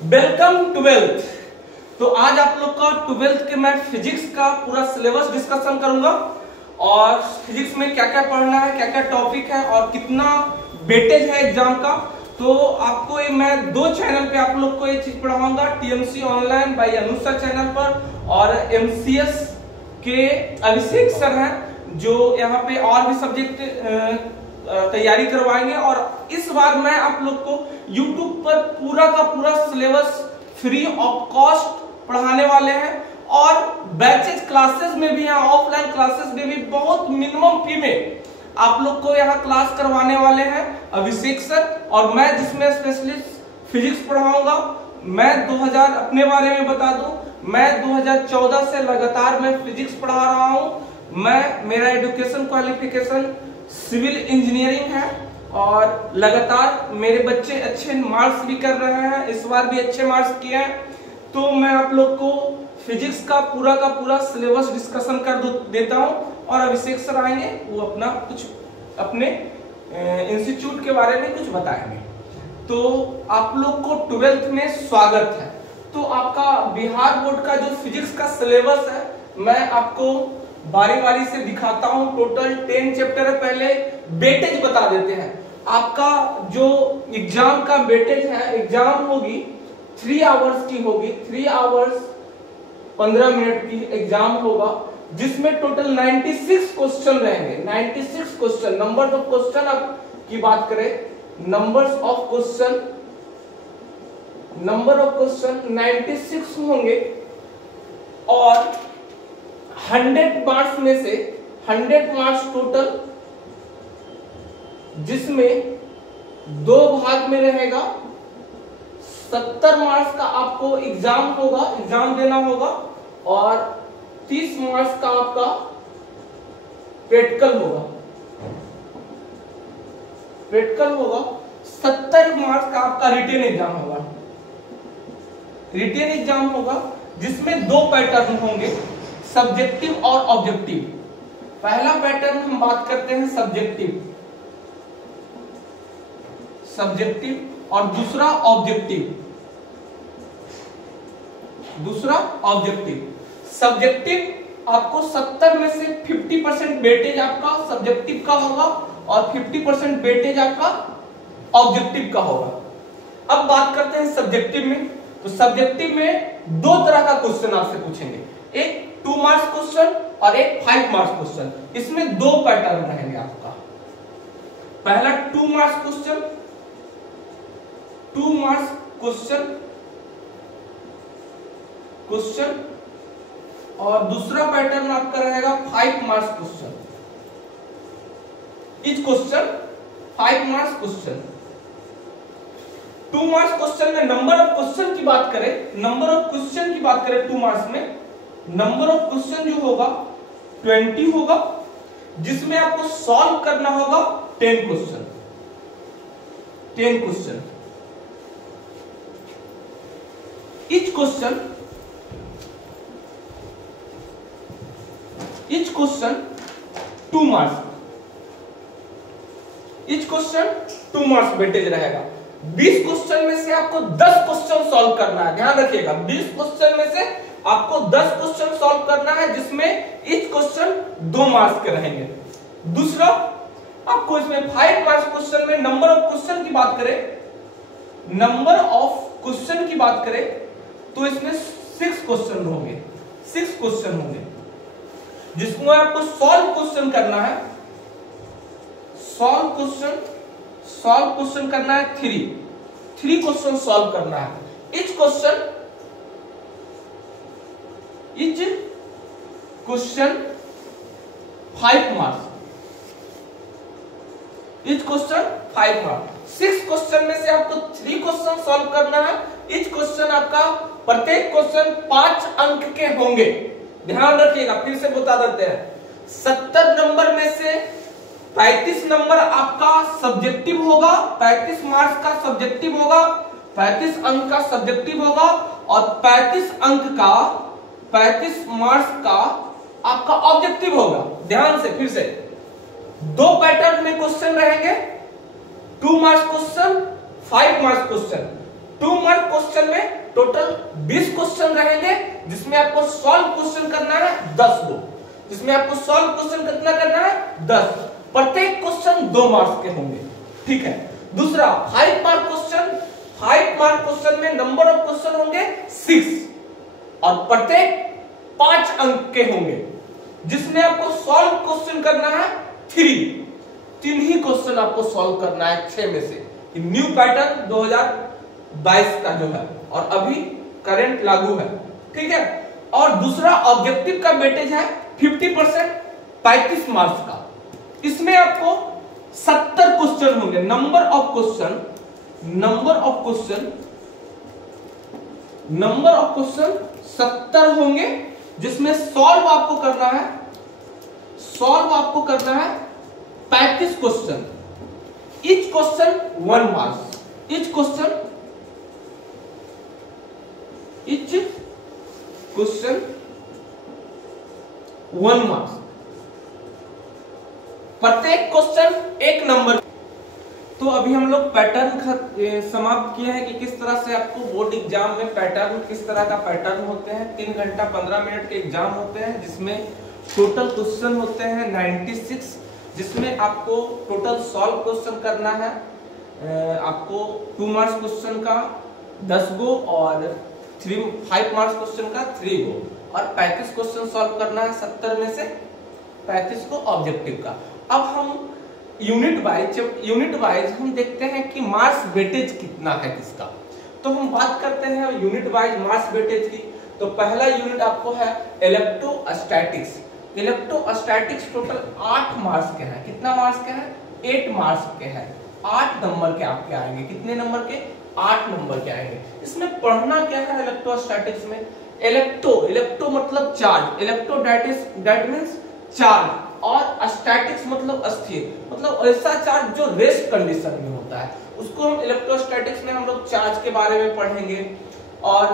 Welcome twelfth. तो आज आप लोग का ट्वेल्थ के मैं फिजिक्स का पूरा सिलेबस डिस्कशन करूंगा और फिजिक्स में क्या क्या पढ़ना है, क्या क्या टॉपिक है और कितना वेटेज है एग्जाम का। तो आपको मैं दो चैनल पे आप लोग को ये चीज पढ़ाऊंगा, TMC online by Anusha channel पर और एमसीएस के अभिषेक सर हैं जो यहाँ पे और भी सब्जेक्ट तैयारी करवाएंगे। और इस बार मैं आप लोग को YouTube पर पूरा का पूरा सिलेबस फ्री ऑफ कॉस्ट पढ़ाने वाले हैं और बैचेज क्लासेस में भी, यहाँ ऑफलाइन क्लासेस में भी बहुत मिनिमम फी में आप लोग को यहाँ क्लास करवाने वाले हैं अभिषेक सर। और मैं जिसमें स्पेशलिस्ट फिजिक्स पढ़ाऊंगा, मैं 2000 अपने बारे में बता दूं, मैं 2014 से लगातार मैं फिजिक्स पढ़ा रहा हूं। मेरा एजुकेशन क्वालिफिकेशन सिविल इंजीनियरिंग है और लगातार मेरे बच्चे अच्छे मार्क्स भी कर रहे हैं, इस बार भी अच्छे मार्क्स किए हैं। तो मैं आप लोग को फिजिक्स का पूरा सिलेबस डिस्कशन कर देता हूं और अभिषेक सर आएंगे, वो अपना कुछ अपने इंस्टीट्यूट के बारे में कुछ बताएंगे। तो आप लोग को 12th में स्वागत है। तो आपका बिहार बोर्ड का जो फिजिक्स का सिलेबस है मैं आपको बारी बारी से दिखाता हूं। टोटल 10 चैप्टर है। पहले वेटेज बता देते हैं। आपका जो एग्जाम का वेटेज है, एग्जाम होगी 3 आवर्स की होगी, 3 आवर्स 15 मिनट की एग्जाम होगा, जिसमें टोटल 96 क्वेश्चन रहेंगे। 96 क्वेश्चन, नंबर ऑफ क्वेश्चन की बात करें, नंबर ऑफ क्वेश्चन 96 होंगे और 100 मार्क्स में से 100 मार्क्स टोटल, जिसमें 2 भाग में रहेगा। 70 मार्क्स का आपको एग्जाम देना होगा और 30 मार्क्स का आपका प्रैक्टिकल होगा। 70 मार्क्स का आपका रिटेन एग्जाम होगा, जिसमें 2 पैटर्न होंगे, सब्जेक्टिव और ऑब्जेक्टिव। पहला पैटर्न हम बात करते हैं सब्जेक्टिव और दूसरा ऑब्जेक्टिव। सब्जेक्टिव आपको 70 में से 50% वेटेज आपका सब्जेक्टिव का होगा और 50% वेटेज आपका ऑब्जेक्टिव का होगा। अब बात करते हैं सब्जेक्टिव में। तो सब्जेक्टिव में 2 तरह का क्वेश्चन आपसे पूछेंगे, एक 2 मार्क्स क्वेश्चन और एक 5 मार्क्स क्वेश्चन। इसमें 2 पैटर्न रहेंगे आपका। पहला 2 मार्क्स क्वेश्चन और दूसरा पैटर्न आपका रहेगा 5 marks question. Each question 5 marks question. 2 marks question में नंबर ऑफ क्वेश्चन की बात करें, 2 मार्क्स में नंबर ऑफ क्वेश्चन जो होगा 20 होगा, जिसमें आपको सॉल्व करना होगा 10 question. Each question 2 marks weightage रहेगा। 20 क्वेश्चन में से आपको 10 क्वेश्चन सॉल्व करना है, ध्यान रखिएगा। 20 क्वेश्चन में से आपको 10 क्वेश्चन सॉल्व करना है, जिसमें इच क्वेश्चन 2 मार्क्स के रहेंगे। दूसरा आपको इसमें 5 मार्क्स क्वेश्चन में नंबर ऑफ क्वेश्चन की बात करें तो इसमें 6 क्वेश्चन होंगे, जिसमें आपको सॉल्व क्वेश्चन करना है। सॉल्व क्वेश्चन करना है 3 क्वेश्चन सॉल्व करना है। Each question 5 marks. 6 क्वेश्चन में से आपको 3 क्वेश्चन सॉल्व करना है। इच क्वेश्चन आपका प्रत्येक क्वेश्चन 5 अंक के होंगे, ध्यान रखिएगा। फिर से बता देते हैं, 70 नंबर में से 35 नंबर आपका सब्जेक्टिव होगा, 35 मार्क्स का सब्जेक्टिव होगा, 35 अंक का सब्जेक्टिव होगा और 35 मार्क्स का आपका ऑब्जेक्टिव होगा। ध्यान से, फिर से 2 पैटर्न में क्वेश्चन रहेंगे, 2 marks question, 5 marks question. 2 mark question में टोटल 20 क्वेश्चन रहेंगे, जिसमें आपको सॉल्व क्वेश्चन करना है 10 गो, जिसमें आपको सॉल्व क्वेश्चन कितना करना है 10। प्रत्येक क्वेश्चन 2 मार्क्स के होंगे, ठीक है। दूसरा 5 मार्क क्वेश्चन, 5 मार्क क्वेश्चन में नंबर ऑफ क्वेश्चन होंगे 6 और प्रत्येक 5 अंक के होंगे, जिसमें आपको सॉल्व क्वेश्चन करना है 3 ही क्वेश्चन आपको सॉल्व करना है 6 में से। न्यू पैटर्न 2022 का जो है और अभी करंट लागू है, ठीक है। और दूसरा ऑब्जेक्टिव का वेटेज है 50%, 35 मार्क्स का। इसमें आपको 70 क्वेश्चन होंगे, नंबर ऑफ क्वेश्चन 70 होंगे, जिसमें सॉल्व आपको करना है 35 question. Each question 1 marks, each question 1 marks, प्रत्येक क्वेश्चन 1 नंबर। तो अभी हम लोग पैटर्न समाप्त किए हैं कि किस तरह से आपको बोर्ड एग्जाम में पैटर्न, किस तरह का पैटर्न होते हैं। 3 घंटा 15 मिनट के एग्जाम होते हैं, जिसमें टोटल क्वेश्चन होते हैं 96, जिसमें आपको टोटल सॉल्व क्वेश्चन करना है आपको 2 मार्क्स क्वेश्चन का 10 गो और 5 मार्क्स क्वेश्चन का 3 गो, और 35 क्वेश्चन सॉल्व करना है 70 में से 35 को ऑब्जेक्टिव का। अब हम यूनिट वाइज हम देखते हैं कि मार्क्स वेटेज कितना है किसका। तो हम बात करते हैं यूनिट वाइज मार्क्स वेटेज की। तो पहला यूनिट आपको है इलेक्ट्रोस्टैटिक्स। इलेक्ट्रोस्टैटिक्स टोटल 8 मार्क्स के हैं। कितना मार्क्स के हैं? 8 मार्क्स के हैं। 8 नंबर के आपके आएंगे। कितने नंबर के? 8 नंबर के आएंगे। इसमें पढ़ना क्या है इलेक्ट्रोस्टैटिक्स में? इलेक्ट्रो मतलब चार्ज, इलेक्ट्रोस्टैटिक्स मींस चार्ज, और स्टैटिक्स मतलब अस्थिर, मतलब ऐसा चार्ज जो रेस्ट कंडीशन में होता है, उसको हम इलेक्ट्रोस्टैटिक्स में हम लोग चार्ज के बारे में पढ़ेंगे। और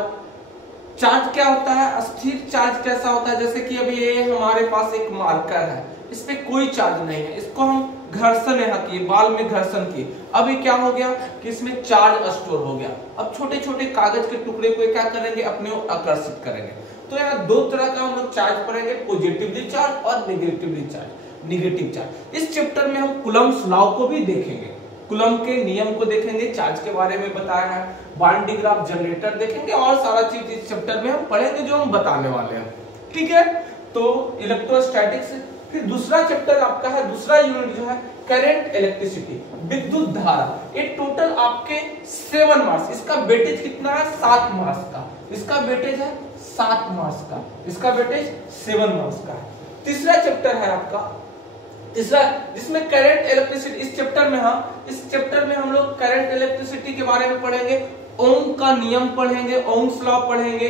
चार्ज क्या होता है, अस्थिर चार्ज कैसा होता है, जैसे कि अभी ये हमारे पास एक मार्कर है, इस पे कोई चार्ज नहीं है, इसको हम घर्षण यहाँ किए, बाल में घर्षण किए, अभी क्या हो गया कि इसमें चार्ज स्टोर हो गया। अब छोटे छोटे कागज के टुकड़े को क्या करेंगे, अपने आकर्षित करेंगे। तो यहाँ 2 तरह का हम लोग चार्ज पढ़ेंगे, पॉजिटिवली चार्ज और नेगेटिव चार्ज। इस चैप्टर में हम कूलम्ब्स लॉ को भी देखेंगे, कूलम्ब के नियम को देखेंगे, चार्ज के बारे में बताया है, बांड डिग्राफ, जनरेटर देखेंगे, और सारा चीज इस चैप्टर में हम पढ़ेंगे जो हम बताने वाले हैं, ठीक है। तो इलेक्ट्रोस्टैटिक्स। फिर दूसरा चैप्टर आपका है, दूसरा यूनिट जो है करंट इलेक्ट्रिसिटी, विद्युत धारा। ये टोटल आपके 7 मार्क्स। इसका वेटेज कितना है? 7 मार्क्स का। इसका वेटेज है 7 मार्क्स का, इसका वेटेज 7 मार्क्स का है। तीसरा चैप्टर है आपका, तीसरा, जिसमें करंट इलेक्ट्रिसिटी। इस चैप्टर में हम लोग करंट इलेक्ट्रिसिटी के बारे में पढ़ेंगे, ओम का नियम पढ़ेंगे, ओम्स लॉ पढ़ेंगे,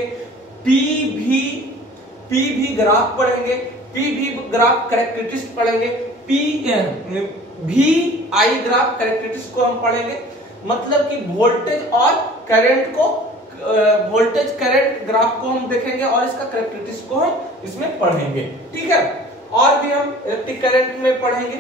पीवी ग्राफ पढ़ेंगे, पीवी ग्राफ कैरेक्टरिस्टिक्स पढ़ेंगे, वीआई ग्राफ कैरेक्टरिस्टिक्स को हम पढ़ेंगे, मतलब कि वोल्टेज और करंट को, वोल्टेज करंट ग्राफ को हम देखेंगे और इसका कैरेक्टरिस्टिक्स को हम इसमें पढ़ेंगे, ठीक है। और भी हम इलेक्ट्रिक करंट में पढ़ेंगे,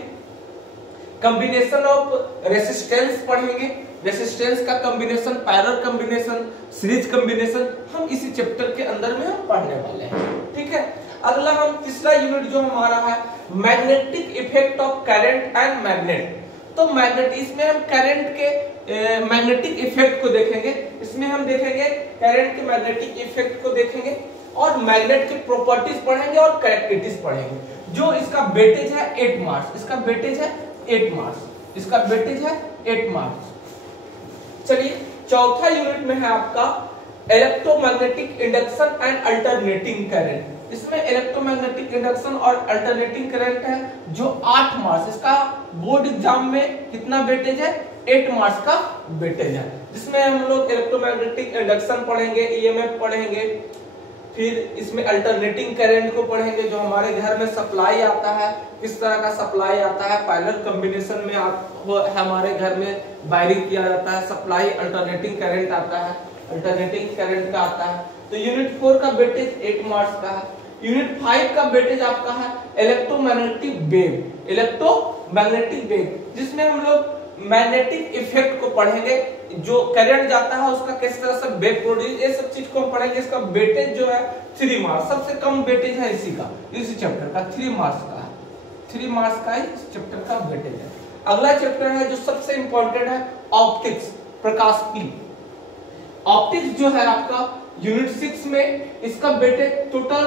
कॉम्बिनेशन ऑफ रेसिस्टेंस पढ़ेंगे, रेसिस्टेंस का combination, parallel combination, series combination, हम इसी चैप्टर के अंदर में हम पढ़ने वाले हैं, ठीक है। अगला हम तीसरा यूनिट जो हमारा है magnetic effect of current and magnet. तो मैग्नेट, इसमें हम करंट के मैग्नेटिक इफेक्ट को देखेंगे, इसमें हम देखेंगे करंट के मैग्नेटिक इफेक्ट को देखेंगे, और मैग्नेट के प्रॉपर्टीज पढ़ेंगे और कैरेक्टरिस्टिक्स पढ़ेंगे। जो इसका वेटेज है 8 मार्क्स, इसका वेटेज है 8 मार्क्स, इसका वेटेज है 8 मार्क्स। चलिए चौथा यूनिट में है आपका electromagnetic induction and alternating current. इसमें इलेक्ट्रोमैग्नेटिक इंडक्शन और अल्टरनेटिंग करंट है जो 8 मार्क्स, इसका बोर्ड एग्जाम में कितना वेटेज है? 8 मार्क्स का वेटेज है, जिसमें हम लोग इलेक्ट्रोमैग्नेटिक इंडक्शन पढ़ेंगे, ईएमएफ पढ़ेंगे, फिर इसमें अल्टरनेटिंग करंट को पढ़ेंगे, जो हमारे घर में सप्लाई आता है, किस तरह का सप्लाई आता है, पैरेलल कॉम्बिनेशन में हमारे घर में वायरिंग किया जाता है, सप्लाई अल्टरनेटिंग करंट आता है, अल्टरनेटिंग करंट का आता है। तो यूनिट 4 का वेटेज 8 मार्क्स का है। यूनिट 5 का वेटेज आपका है इलेक्ट्रोमैग्नेटिक वेव, इलेक्ट्रोमैग्नेटिक वेव, जिसमें हम लोग मैग्नेटिक इफेक्ट को पढ़ेंगे, जो करंट जाता है उसका किस तरह से वेव प्रोड्यूस, ये सब चीज को हम पढ़ेंगे। इसका वेटेज जो है 3 मार्क्स, सबसे कम वेटेज है इसी का, इसी चैप्टर का 3 मार्क्स का है, 3 मार्क्स का इस चैप्टर का वेटेज है। अगला चैप्टर है जो सबसे इंपॉर्टेंट है ऑप्टिक्स, प्रकाशिकी। ऑप्टिक्स जो है आपका यूनिट 6 में, इसका वेटेज टोटल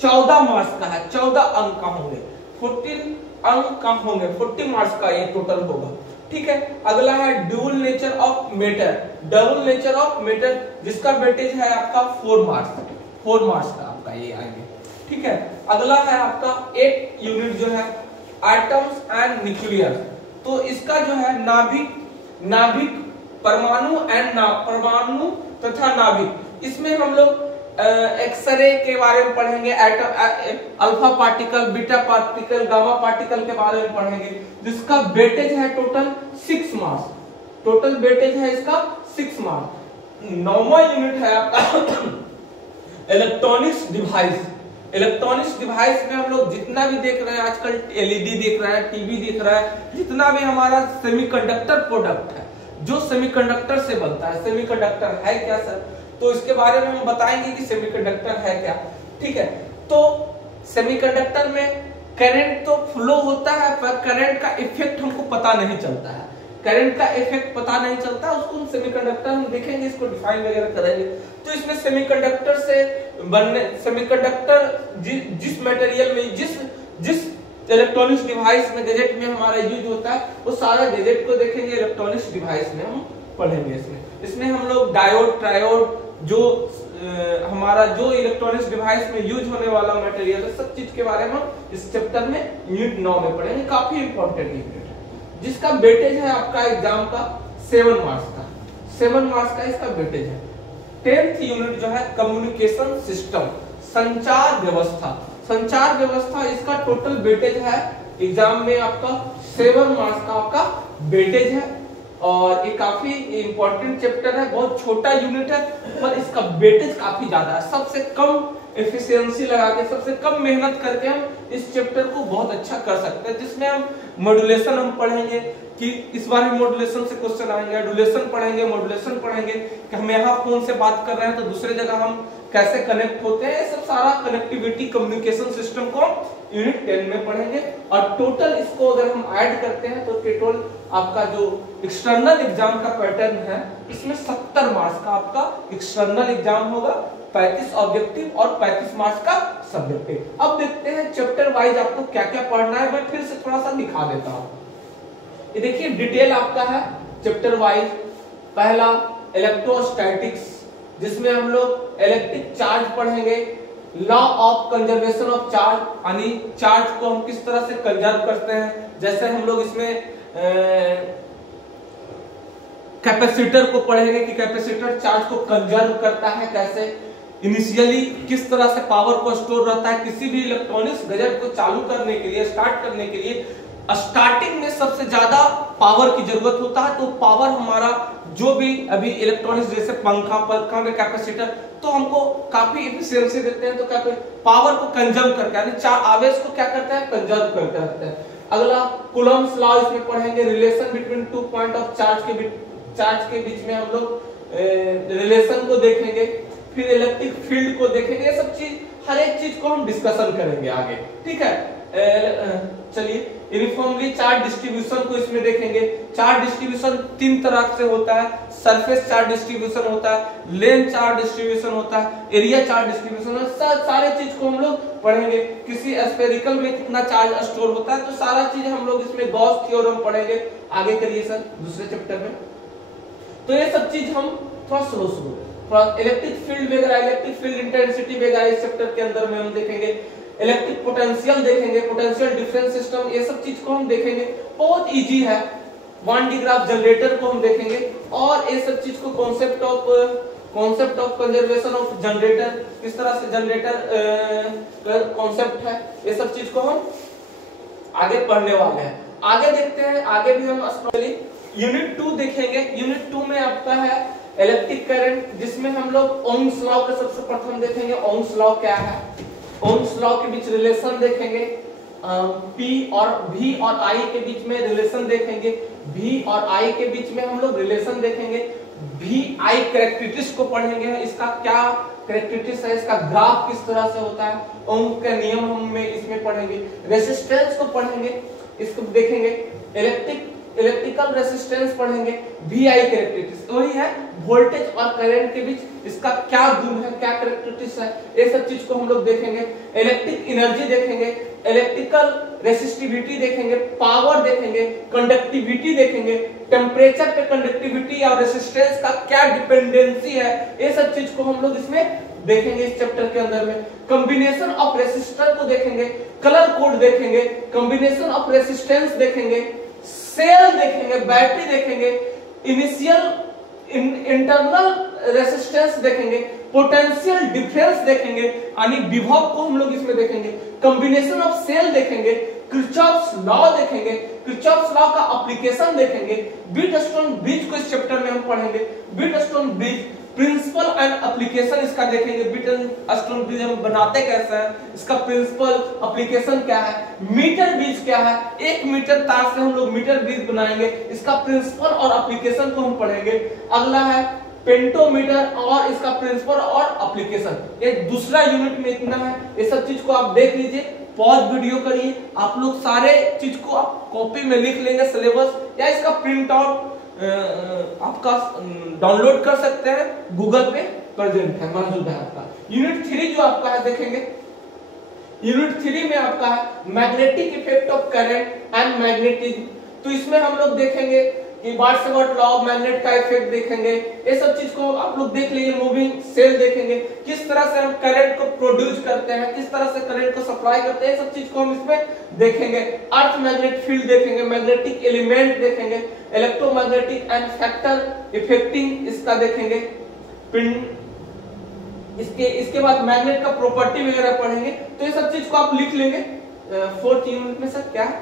14 मार्क्स का है, 14 अंक का होंगे, 14 अंक का होंगे, 40 मार्क्स का ये टोटल होगा, ठीक है। अगला है dual nature of matter, double nature of matter, जिसका वेटेज है आपका 4 मार्क्स का आपका ये आएंगे, ठीक है। अगला है आपका एक यूनिट जो है एटम्स एंड न्यूक्लियस, तो इसका जो है नाभिक परमाणु एंड परमाणु तथा नाभिक, इसमें हम लोग एक्सरे के बारे में पढ़ेंगे, alpha particle, beta particle, gamma particle के बारे में पढ़ेंगे, जिसका वेटेज है टोटल 6 मार्क्स, टोटल वेटेज है इसका 6 मार्क्स। 9वां यूनिट है आपका इलेक्ट्रॉनिक्स डिवाइस। इलेक्ट्रॉनिक्स डिवाइस में हम लोग जितना भी देख रहे हैं आजकल, एलईडी देख रहा है, टीवी देख रहा है, जितना भी हमारा सेमीकंडक्टर प्रोडक्ट है, जो सेमीकंडक्टर से बनता है, सेमीकंडक्टर है क्या सर, तो इसके बारे में हम बताएंगे कि सेमीकंडक्टर है क्या, ठीक है। तो सेमीकंडक्टर में करंट तो फ्लो होता है, पर करंट का इफेक्ट हमको पता नहीं चलता है, करंट का इफेक्ट पता नहीं चलता, उसको हम सेमीकंडक्टर हम देखेंगे, इसको डिफाइन वगैरह करेंगे। तो इसमें सेमीकंडक्टर से बनने, सेमीकंडक्टर जिस मटेरियल में, जिस इलेक्ट्रॉनिक्स डिवाइस में, गैजेट में हमारा यूज होता है, वो सारा गैजेट को देखेंगे, इलेक्ट्रॉनिक्स डिवाइस में हम पढ़ेंगे। इसमें हम लोग डायोड, ट्रायोड, जो हमारा जो इलेक्ट्रॉनिक्स डिवाइस में यूज होने वाला मटेरियल है, सब चीज के बारे में इस चैप्टर में यूनिट 9 में पढ़ेंगे। काफी इंपॉर्टेंट यूनिट है, जिसका वेटेज है आपका एग्जाम का 7 मार्क्स का, 7 मार्क्स का इसका वेटेज है। 10th यूनिट जो है कम्युनिकेशन सिस्टम, संचार व्यवस्था, संचार व्यवस्था, इसका टोटल वेटेज है एग्जाम में आपका 7 मार्क्स का आपका वेटेज है, और ये काफी इंपॉर्टेंट चैप्टर है, बहुत छोटा यूनिट है, पर इसका वेटेज काफी ज्यादा है। सबसे कम एफिशिएंसी लगा के, सबसे कम मेहनत करके हम इस चैप्टर को बहुत अच्छा कर सकते हैं, जिसमें हम मॉड्यूलेशन हम पढ़ेंगे कि इस बार मॉड्यूलेशन से क्वेश्चन आएंगे, एडुलेशन पढ़ेंगे, मॉड्यूलेशन पढ़ेंगे कि हम यहाँ फोन से बात कर रहे हैं तो दूसरे जगह हम कैसे कनेक्ट होते हैं, सब सारा कनेक्टिविटी, कम्युनिकेशन सिस्टम को यूनिट 10 में पढ़ेंगे। और टोटल इसको अगर हम ऐड करते हैं तो टोटल आपका जो एक्सटर्नल एग्जाम का पैटर्न है, इसमें 70 मार्क्स का आपका एक्सटर्नल एग्जाम होगा, 35 ऑब्जेक्टिव और 35 मार्क्स का सब्जेक्टिव। अब देखते हैं चैप्टर वाइज आपको क्या क्या पढ़ना है, मैं फिर से थोड़ा सा दिखा देता हूँ। ये देखिए डिटेल आपका है चैप्टर वाइज। पहला इलेक्ट्रोस्टैटिक्स, जिसमें हम लोग इलेक्ट्रिक चार्ज पढ़ेंगे, law of conservation of charge, यानी चार्ज को हम किस तरह से कंजर्व करते हैं, जैसे हम लोग इसमें कैपेसिटर को पढ़ेंगे कि कैपेसिटर चार्ज को कंजर्व करता है कैसे, इनिशियली किस तरह से पावर को स्टोर रहता है। किसी भी इलेक्ट्रॉनिक्स गैजेट को चालू करने के लिए, स्टार्ट करने के लिए स्टार्टिंग में सबसे ज्यादा पावर की जरूरत होता है, तो पावर हमारा जो भी अभी इलेक्ट्रॉनिक्स जैसे पंखा में कैपेसिटर, तो हमको काफी एफिशिएंसी देते हैं, तो पावर को कंजर्व करके, यानी आवेश को क्या करता है, कंजर्व करते रहते हैं। अगला कूलम्ब्स लॉ इसमें पढ़ेंगे, relation between 2 point of charge के बीच में हम लोग रिलेशन को देखेंगे, फिर इलेक्ट्रिक फील्ड को देखेंगे, ये सब चीज, हर एक चीज को हम डिस्कशन करेंगे आगे, ठीक है। चलिए यूनिफॉर्मली चार्ज डिस्ट्रीब्यूशन को इसमें देखेंगे। चार्ज डिस्ट्रीब्यूशन 3 तरह से होता है, सरफेस चार्ज डिस्ट्रीब्यूशन होता है, लेंथ चार्ज डिस्ट्रीब्यूशन होता है, एरिया चार्ज डिस्ट्रीब्यूशन, सारे चीज को हम लोग पढ़ेंगे। किसी स्फेरिकल में कितना चार्ज स्टोर होता है, तो सारा चीज हम लोग इसमें गॉस थ्योरम पढ़ेंगे। आगे करिए सर दूसरे चैप्टर में। तो ये सब चीज हम थोड़ा थोड़ा इलेक्ट्रिक फील्ड वगैरह, इलेक्ट्रिक फील्ड इंटेंसिटी वगैरह इस चैप्टर के अंदर में हम देखेंगे। इलेक्ट्रिक पोटेंशियल देखेंगे, पोटेंशियल डिफरेंस सिस्टम, ये सब चीज को हम देखेंगे। बहुत इजी है। 1 डी ग्राफ जनरेटर को हम देखेंगे, और ये सब चीज को concept of conservation of generator, किस तरह से जनरेटर कॉन्सेप्ट है, ये सब चीज को हम आगे पढ़ने वाले हैं। आगे देखते हैं, आगे भी हम यूनिट 2 देखेंगे। यूनिट 2 में आपका है इलेक्ट्रिक करंट, जिसमें हम लोग ओम्स लॉ का सबसे प्रथम देखेंगे। ओम्स लॉ क्या है, ओम्स लॉ के बीच रिलेशन देखेंगे, P और V और I के बीच में रिलेशन देखेंगे। V और I के बीच में हम लोग रिलेशन देखेंगे, VI कैरेक्टरिस्टिक्स को पढ़ेंगे, इसका क्या कैरेक्टरिस्टिक्स है, इसका ग्राफ किस तरह से होता है, ओम का नियम हम इसमें पढ़ेंगे, रेसिस्टेंस को पढ़ेंगे, इसको देखेंगे, इलेक्ट्रिकल रेसिस्टेंस पढ़ेंगे, VI कैरेक्टरिस्टिक्स वही है वोल्टेज और करंट के बीच इसका क्या गुण है, क्या कैरेक्टरिस्टिक्स है, ये सब चीज को हम लोग देखेंगे, इलेक्ट्रिक एनर्जी देखेंगे, इलेक्ट्रिकल रेसिस्टिविटी देखेंगे, पावर देखेंगे, कंडक्टिविटी देखेंगे, टेम्परेचर पे कंडक्टिविटी और रेसिस्टेंस का क्या डिपेंडेंसी है, ये सब चीज को हम लोग इसमें देखेंगे इस चैप्टर के अंदर में। कॉम्बिनेशन ऑफ रेसिस्टर को देखेंगे, कलर कोड देखेंगे, कॉम्बिनेशन ऑफ रेसिस्टेंस देखेंगे, सेल देखेंगे, बैटरी देखेंगे, इनिशियल इंटरनल रेसिस्टेंस देखेंगे, पोटेंशियल डिफरेंस देखेंगे, यानी विभव को हम लोग इसमें देखेंगे, कॉम्बिनेशन ऑफ सेल देखेंगे, किरचॉफ्स लॉ देखेंगे, किरचॉफ्स लॉ का एप्लीकेशन देखेंगे, व्हीटस्टोन ब्रिज को इस चैप्टर में हम पढ़ेंगे, Wheatstone bridge principle and application इसका देखेंगे, व्हीटस्टोन ब्रिज हम बनाते कैसे हैं, इसका प्रिंसिपल एप्लीकेशन क्या है, मीटर ब्रिज क्या है, 1 मीटर तार से हम लोग मीटर ब्रिज बनाएंगे, इसका प्रिंसिपल और एप्लीकेशन को हम पढ़ेंगे। अगला है पेंटोमीटर और इसका प्रिंसिपल और एप्लीकेशन, ये दूसरा यूनिट में इतना है, ये सब चीज को आप देख लीजिए, पॉज वीडियो करिए, आप लोग सारे चीज को आप कॉपी में लिख लेंगे सिलेबस, या इसका प्रिंट आउट आपका डाउनलोड कर सकते हैं, गूगल पे प्रेजेंट है, मौजूद है आपका। यूनिट 3 जो आपका है देखेंगे, यूनिट 3 में आपका है magnetic effect of current and magnetism, तो इसमें हम लोग देखेंगे कि what's about law of magnet का इफेक्ट देखेंगे, ये सब चीज को आप लोग देख लीजिए, मूविंग सेल देखेंगे, किस तरह से हम करंट को प्रोड्यूस करते हैं, किस तरह से करंट को सप्लाई करते हैं, सब चीज को हम इसमें देखेंगे। अर्थ मैग्नेट फील्ड देखेंगे, मैग्नेटिक एलिमेंट देखेंगे, इलेक्ट्रोमैग्नेटिक एंड फैक्टर इफेक्टिंग इसका देखेंगे, इसके बाद मैग्नेट का प्रॉपर्टी वगैरह पढ़ेंगे, तो ये सब चीज को आप लिख लेंगे। 4th यूनिट में सर क्या है,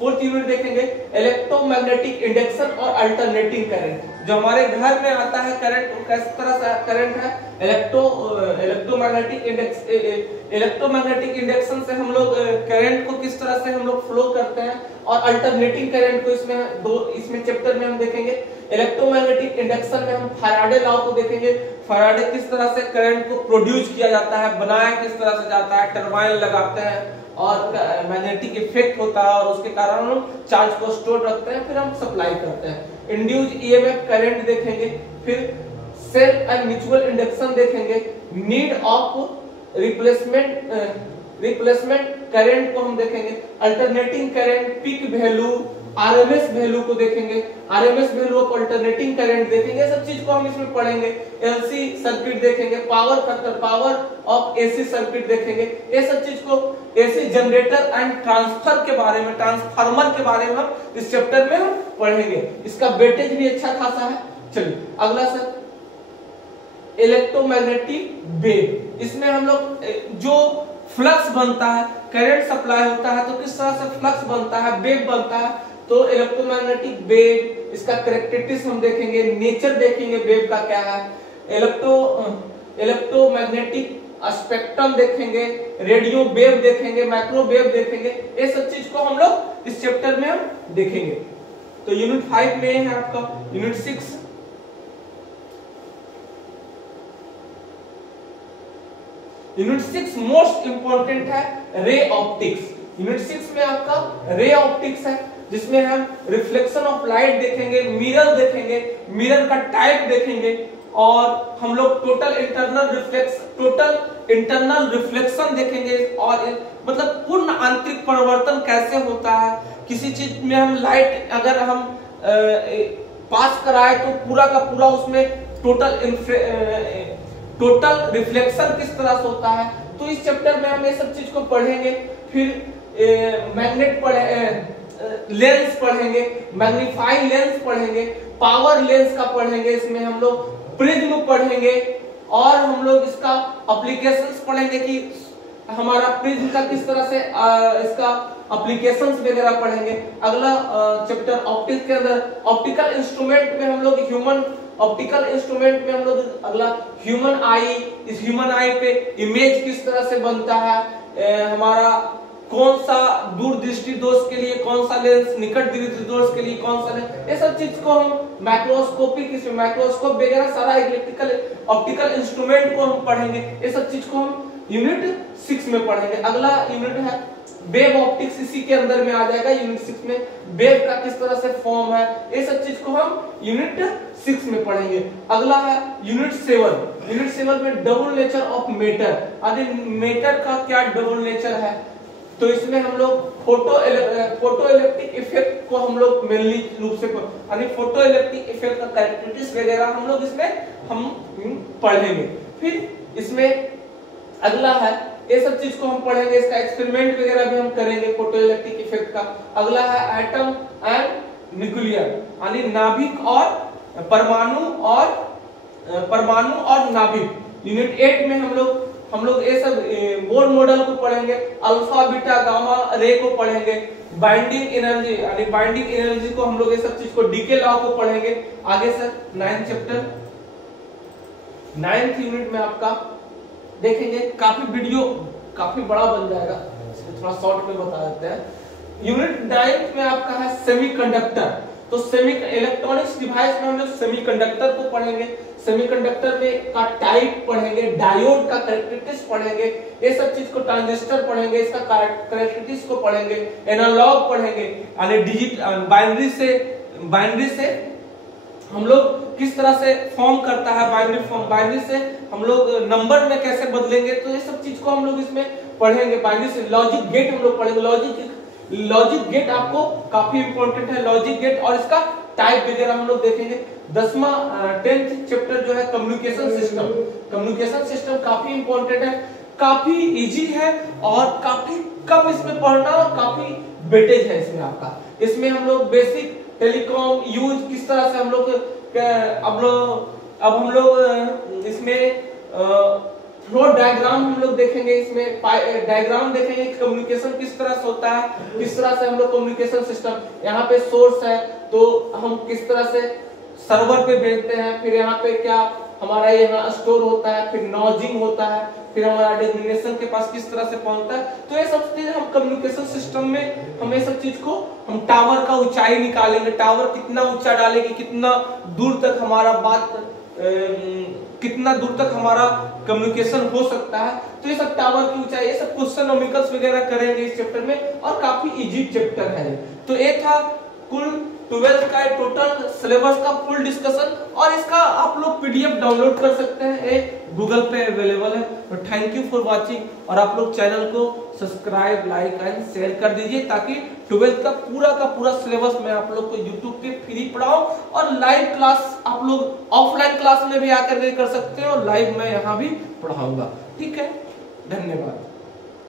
4th यूनिट देखेंगे इलेक्ट्रोमैग्नेटिक इंडक्शन और अल्टरनेटिंग करंट, जो हमारे घर में आता है करंट, किस तरह से करंट है, इलेक्ट्रोमैग्नेटिक इंडक्शन से हम लोग करंट को किस तरह से हम लोग फ्लो करते हैं, और अल्टरनेटिंग करंट को इसमें चैप्टर में हम देखेंगे। इलेक्ट्रोमैग्नेटिक इंडक्शन में हम फैराडे लॉ को देखेंगे, फैराडे किस तरह से करंट को प्रोड्यूस किया जाता है, बनाया किस तरह से जाता है, टरबाइन लगाते हैं और मैग्नेटिक इफेक्ट होता है और उसके कारण हम चार्ज को स्टोर रखते हैं, फिर हम सप्लाई करते हैं। इंड्यूस ईएमएफ करंट देखेंगे, फिर सेल्फ एंड म्यूचुअल इंडक्शन देखेंगे, नीड ऑफ रिप्लेसमेंट करंट को हम देखेंगे, alternating current, peak value, RMS value को देखेंगे, RMS value of alternating current देखेंगे, सब चीज को हम इसमें पढ़ेंगे। एलसी सर्किट देखेंगे, power factor, power of AC circuit देखेंगे, ये सब चीज को एसी जनरेटर एंड ट्रांसफर के बारे में, ट्रांसफार्मर के बारे में हम इस चैप्टर में हम पढ़ेंगे, इसका वेटेज भी अच्छा खासा है। चलिए अगला सर इलेक्ट्रोमैग्नेटिक वेव, इसमें हम लोग जो फ्लक्स बनता है, करंट सप्लाई होता है तो किस तरह से फ्लक्स बनता है, वेव बनता है, तो इलेक्ट्रोमैग्नेटिक वेव इसका कैरेक्टरिस्टिक्स हम देखेंगे, नेचर देखेंगे वेव का क्या है, इलेक्ट्रोमैग्नेटिक स्पेक्ट्रम देखेंगे, रेडियो वेव देखेंगे, माइक्रो वेव देखेंगे, ये सब चीज को हम लोग इस चैप्टर में हम देखेंगे। तो यूनिट 5 में है आपका यूनिट 6, यूनिट 6 मोस्ट इंपॉर्टेंट है रे ऑप्टिक्स। यूनिट 6 में आपका रे ऑप्टिक्स है, जिसमें हम रिफ्लेक्शन ऑफ लाइट देखेंगे, मिरर देखेंगे, मिरर का टाइप देखेंगे, और हम लोग टोटल इंटरनल रिफ्लेक्शन देखेंगे, और मतलब पूर्ण आंतरिक परिवर्तन कैसे होता है, किसी चीज में हम लाइट अगर हम पास कराए तो पूरा का पूरा उसमें टोटल रिफ्लेक्शन किस तरह से होता है, तो इस चैप्टर में हम ये सब चीज को पढ़ेंगे। फिर मैग्नेट लेंस पढ़ेंगे, मैग्नीफाइंग लेंस पढ़ेंगे, पावर लेंस का पढ़ेंगे, इसमें हम लोग प्रिज्म पढ़ेंगे, और हम लोग इसका एप्लीकेशंस पढ़ेंगे कि हमारा प्रिज्म का किस तरह से इसका एप्लीकेशंस वगैरह पढ़ेंगे। अगला चैप्टर ऑप्टिक्स के अंदर ऑप्टिकल इंस्ट्रूमेंट में हम लोग ऑप्टिकल इंस्ट्रूमेंट में हम लोग अगला ह्यूमन आई, इस ह्यूमन आई पे इमेज किस तरह से बनता है, हमारा कौन सा दूर दृष्टि दोष के लिए कौन सा लेंस, निकट दृष्टि दोष के लिए कौन सा लेंस, ये सब चीज को हम माइक्रोस्कोपिक, इसमें माइक्रोस्कोप वगैरह सारा इलेक्ट्रिकल ऑप्टिकल इंस्ट्रूमेंट को हम पढ़ेंगे। ये सब चीज को हम यूनिट 6 में पढ़ेंगे। अगला यूनिट है वेव ऑप्टिक्स, इसी के अंदर में आ जाएगा यूनिट 6 में। वेव का किस तरह से फॉर्म है, ये सब चीज को हम यूनिट 6 में पढ़ेंगे। अगला है यूनिट 7। यूनिट 7 में डबल नेचर ऑफ मैटर, यानी मैटर का क्या डबल नेचर है। तो इसमें हम लोग फोटो इलेक्ट्रिक इफेक्ट को हम लोग मेनली रूप से, यानी फोटो इलेक्ट्रिक इफेक्ट का कैरेक्टरिस्टिक्स वगैरह हम लोग इसमें हम पढ़ेंगे। फिर इसमें अगला है, ये सब चीज को हम पढ़ेंगे, इसका एक्सपेरिमेंट वगैरह भी हम करेंगे फोटो इलेक्ट्रिक इफेक्ट का। अगला है एटम एंड न्यूक्लियर, यानी नाभिक और परमाणु और नाभिक। यूनिट 8 में हम लोग ये सब बोर मॉडल को पढ़ेंगे, अल्फा बीटा गामा रे को पढ़ेंगे, बाइंडिंग एनर्जी, यानी बाइंडिंग एनर्जी को हम लोग ये सब चीज को डीके लॉ को पढ़ेंगे आगे sir. 9th chapter 9th unit में आपका देखेंगे, काफी वीडियो काफी बड़ा बन जाएगा, थोड़ा शॉर्ट में बता देते हैं। यूनिट 9th में आपका है सेमीकंडक्टर। तो इलेक्ट्रॉनिक्स डिवाइस में हम लोग सेमीकंडक्टर को पढ़ेंगे, सेमीकंडक्टर में का टाइप पढ़ेंगे, डायोड का कैरेक्टरिस्टिक्स पढ़ेंगे, ये सब चीज को, ट्रांजिस्टर पढ़ेंगे, इसका कैरेक्टरिस्टिक्स को पढ़ेंगे, एनालॉग पढ़ेंगे, यानी डिजिटल बाइनरी से हम लोग किस तरह से फॉर्म करता है, बाइनरी फॉर्म, बाइनरी से हम लोग नंबर में कैसे बदलेंगे, तो ये सब चीज को हम लोग इसमें पढ़ेंगे। बाइनरी से लॉजिक गेट हम लोग पढ़ेंगे, लॉजिक गेट आपको काफी इंपॉर्टेंट है, लॉजिक गेट और इसका टाइप वगैरह हम लोग देखेंगे। 10th चैप्टर जो है कम्युनिकेशन सिस्टम, कम्युनिकेशन सिस्टम काफी इंपॉर्टेंट है, काफी इजी है और काफी कम इसमें पढ़ना और काफी वेटेज है इसमें आपका। इसमें हम लोग बेसिक टेलीकॉम यूज किस तरह से हम लोग अब हम लोग इसमें फ्लो डायग्राम हम लोग देखेंगे, इसमें डायग्राम देखेंगे कम्युनिकेशन किस तरह से होता है, किस तरह से हम लोग कम्युनिकेशन सिस्टम, यहाँ पे सोर्स है तो हम किस तरह से सर्वर पे भेजते हैं, फिर यहाँ पे क्या हमारा यहाँ स्टोर होता है, फिर नॉजिंग होता है, फिर हमारा डेस्टिनेशन के पास किस तरह से पहुंचता है। तो ये सब चीज हम कम्युनिकेशन सिस्टम में हम ये सब चीज को हम टावर का ऊंचाई निकालेंगे, टावर कितना ऊंचा डालेंगे, कितना दूर तक हमारा कम्युनिकेशन हो सकता है। तो ये सब टावर की ऊंचाई, ये सब क्वेश्चनोमिकल्स वगैरह करेंगे इस चैप्टर में और काफी इजी चैप्टर है। तो ये था कुल 12th का टोटल सिलेबस का फुल डिस्कशन, और इसका आप लोग पीडीएफ डाउनलोड कर सकते हैं, ये गूगल पे अवेलेबल है। तो थैंक यू फॉर वाचिंग, और आप लोग चैनल को सब्सक्राइब, लाइक एंड शेयर कर दीजिए ताकि 12th का पूरा सिलेबस मैं आप लोग को यूट्यूब पे फ्री पढ़ाऊं, और लाइव क्लास आप लोग ऑफलाइन क्लास में भी आकर के कर सकते हैं, और लाइव मैं यहाँ भी पढ़ाऊंगा। ठीक है, धन्यवाद।